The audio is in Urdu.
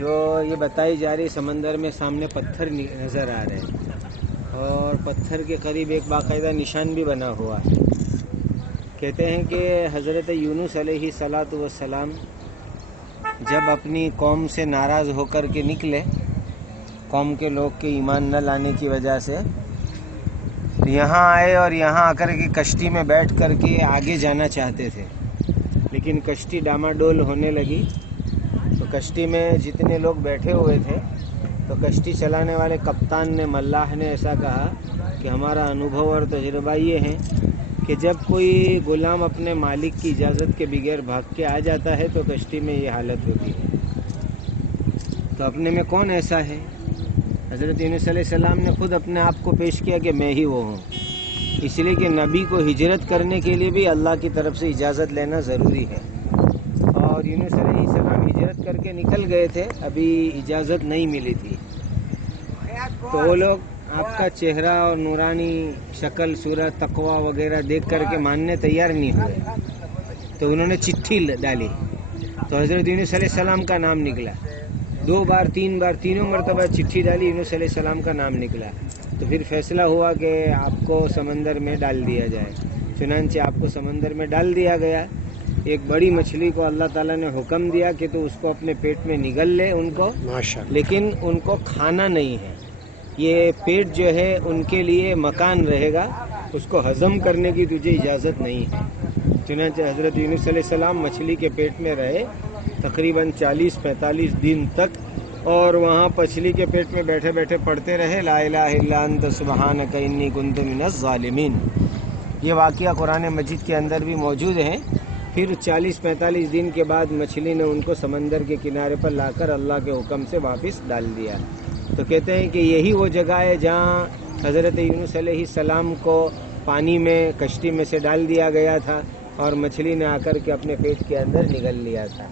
جو یہ بتائی جا رہی سمندر میں سامنے پتھر نظر آ رہے ہیں اور پتھر کے قریب ایک باقاعدہ نشان بھی بنا ہوا ہے. کہتے ہیں کہ حضرت یونس علیہ الصلاۃ والسلام جب اپنی قوم سے ناراض ہو کر کے نکلے، قوم کے لوگ کے ایمان نہ لانے کی وجہ سے، یہاں آئے اور یہاں آ کر کے کشتی میں بیٹھ کر کے آگے جانا چاہتے تھے، لیکن کشتی ڈاماڈول ہونے لگی. تو کشتی میں جتنے لوگ بیٹھے ہوئے تھے تو کشتی چلانے والے کپتان نے، ملاح نے ایسا کہا کہ ہمارا انوبھو اور تجربہ یہ ہے کہ جب کوئی غلام اپنے مالک کی اجازت کے بغیر بھاگ کے آ جاتا ہے تو کشتی میں یہ حالت ہوتی ہے. تو اپنے میں کون ایسا ہے؟ حضرت یونس علیہ السلام نے خود اپنے آپ کو پیش کیا کہ میں ہی وہ ہوں، اس لیے کہ نبی کو ہجرت کرنے کے لیے بھی اللہ کی طرف سے اجازت لینا ضروری ہے. اور یونس علیہ السلام ہجرت کر کے نکل گئے تھے، ابھی اجازت نہیں ملی تھی. تو وہ لوگ آپ کا چہرہ اور نورانی شکل صورت تقویٰ وغیرہ دیکھ کر کے ماننے تیار نہیں ہوئے. تو انہوں نے چٹھی ڈالی تو حضرت یونس علیہ السلام کا نام نکلا. 2 بار 3 بار تینوں مرتبہ چٹھی ڈالی، یونس علیہ السلام کا نام نکلا. تو پھر فیصلہ ہوا کہ آپ کو سمندر میں ڈال دیا جائے. چنانچہ آپ کو سمندر میں ڈال دیا گیا. ایک بڑی مچھلی کو اللہ تعالیٰ نے حکم دیا کہ تو اس کو اپنے پیٹ میں نگل لے ان کو، لیکن ان کو کھانا نہیں ہے. یہ پیٹ جو ہے ان کے لیے مکان رہے گا، اس کو ہضم کرنے کی تجھے اجازت نہیں ہے. چنانچہ حضرت یونس علیہ السلام مچھلی کے پیٹ میں رہے تقریباً 40-45 دن تک، اور وہاں مچھلی کے پیٹ میں بیٹھے بیٹھے پڑھتے رہے لا الہ الا انت سبحانک انی کنت من الظالمین. یہ واقعہ قرآن مجید کے اندر بھی موجود ہے. پھر 40-45 دن کے بعد مچھلی نے ان کو سمندر کے کنارے پر لا کر اللہ کے حکم سے واپس ڈال دیا. تو کہتے ہیں کہ یہی وہ جگہ ہے جہاں حضرت یونس علیہ السلام کو پانی میں کشتی میں سے ڈال دیا گیا تھا اور مچھلی نے آ کر کے اپنے پیٹ کے اندر نگل لیا تھا.